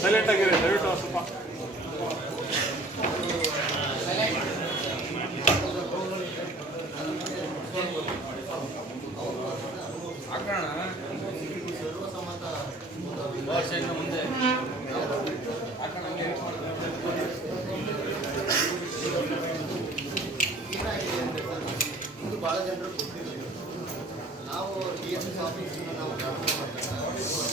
Silent ಆಗಿರಿ Thank you.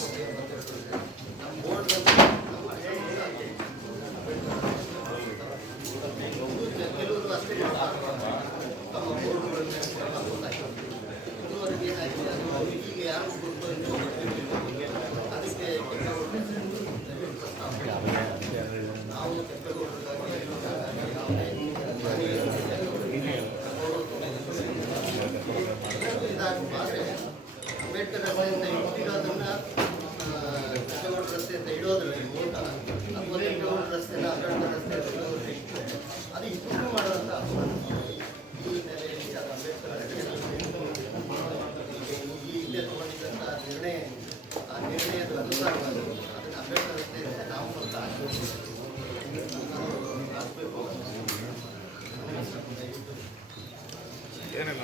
Ambedkar ರಸ್ತೆಯಿಂದ ಇಟ್ಟಿರೋದನ್ನ ರಸ್ತೆ ರಸ್ತೆಯಿಂದ ಇಡೋದ್ರಲ್ಲಿ ಅಥವಾ ಕೆಂಪೇಗೌಡ ರಸ್ತೆನ ಅಂಬೇಡ್ಕರ್ ರಸ್ತೆ ಇಡೋದ್ರಲ್ಲಿ ಅದು ಇಂಪ್ರೂವ್ ಮಾಡುವಂಥ ಈ ಅದು ಅಂಬೇಡ್ಕರ್ ರಸ್ತೆಯಲ್ಲಿ ಈ ಹಿಂದೆ ತಗೊಂಡಿದ್ದಂಥ ನಿರ್ಣಯ ಆ ನಿರ್ಣಯದ ಅನುಸಾರವಾಗಿ ಅದನ್ನು ಅಂಬೇಡ್ಕರ್ ನಾವು ಹಾಕಬೇಕು ಏನಿಲ್ಲ.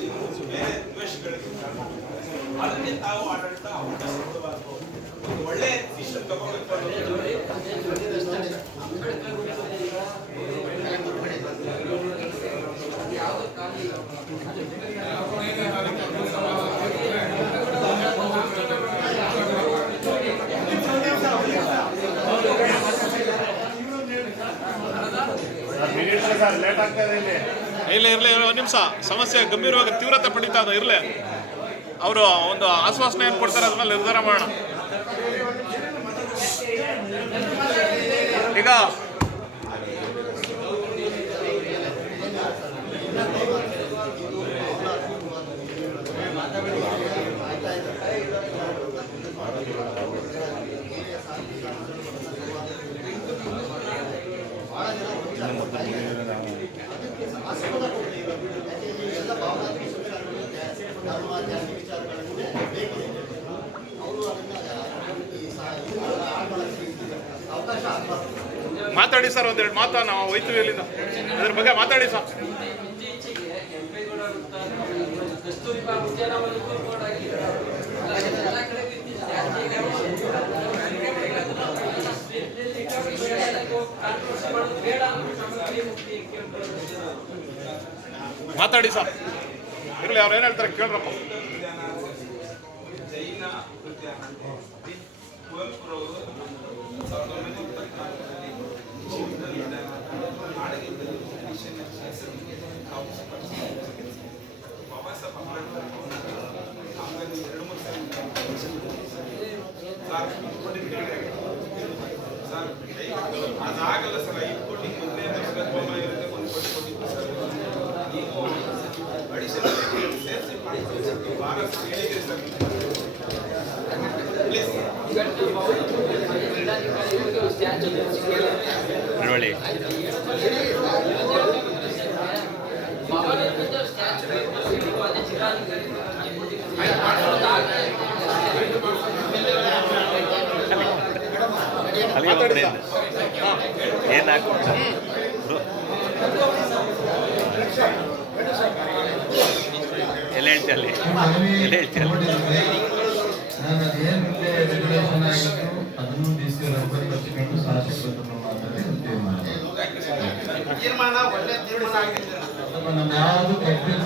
ಅದಕ್ಕೆ ತಾವು ಆಡಳಿತ ಅವಕಾಶ ಒಂದು ಒಳ್ಳೆ ಇಲ್ಲ ಇರ್ಲಿ, ಒಂದು ನಿಮಿಷ. ಸಮಸ್ಯೆ ಗಂಭೀರವಾಗಿ ತೀವ್ರತೆ ಪಡಿತಾ ಇದೆ, ಇರಲಿ. ಅವರು ಒಂದು ಆಶ್ವಾಸನೆ ಏನು ಕೊಡ್ತಾರೆ ಅದ್ಮೇಲೆ ನಿರ್ಧಾರ ಮಾಡೋಣ. ಈಗ ಭಾವನಾತ್ಮಕ ಮಾತಾಡಿ ಸರ್, ಒಂದೆರಡು ಮಾತಾ, ನಾವು ಹೋಯ್ತೀವಿ ಅದ್ರ ಬಗ್ಗೆ ಮಾತಾಡಿ ಸರ್. ಮಾತಾಡಿ ಸರ್. ಇರಲಿ, ಅವ್ರು ಏನು ಹೇಳ್ತಾರೆ ಕೇಳ್ರಪ್ಪ. ಕುವೆಂಪುರವರು ಸಾವಿರದ ಒಂಬೈನೂರ ಇಪ್ಪತ್ನಾಲ್ಕರಲ್ಲಿ ಮಿಷನ್ ಹೆಸರಿಗೆ ನಾವು ಸ್ಪರ್ಶಿಸಿದ್ದೇವೆ. ಬಾಬಾ ಸಾಹೇಬ್ ಅಂಬೇಡ್ಕರ್ ಆಮೇಲೆ ಎರಡು ಮೂರು ಸರ್ ಸರ್ ಐದು ಕೋಟಿ ಮೊದಲೇ ವರ್ಷದ ಇರುತ್ತೆ ಒಂದು ಕೋಟಿ ಸರ್ ಈಗ ಅಡಿಷನಲ್ ಸೇರಿಸಿ ಭಾಳ ಹೇಳಿದ್ರಿ ಸರ್ ಏನು ಹಾಕೊಂಡು ಎಲ್ಲ ಹೇಳ್ತಿ ಅಲ್ಲಿ ಒಳ್ಳೆ ಆಗಿದೆ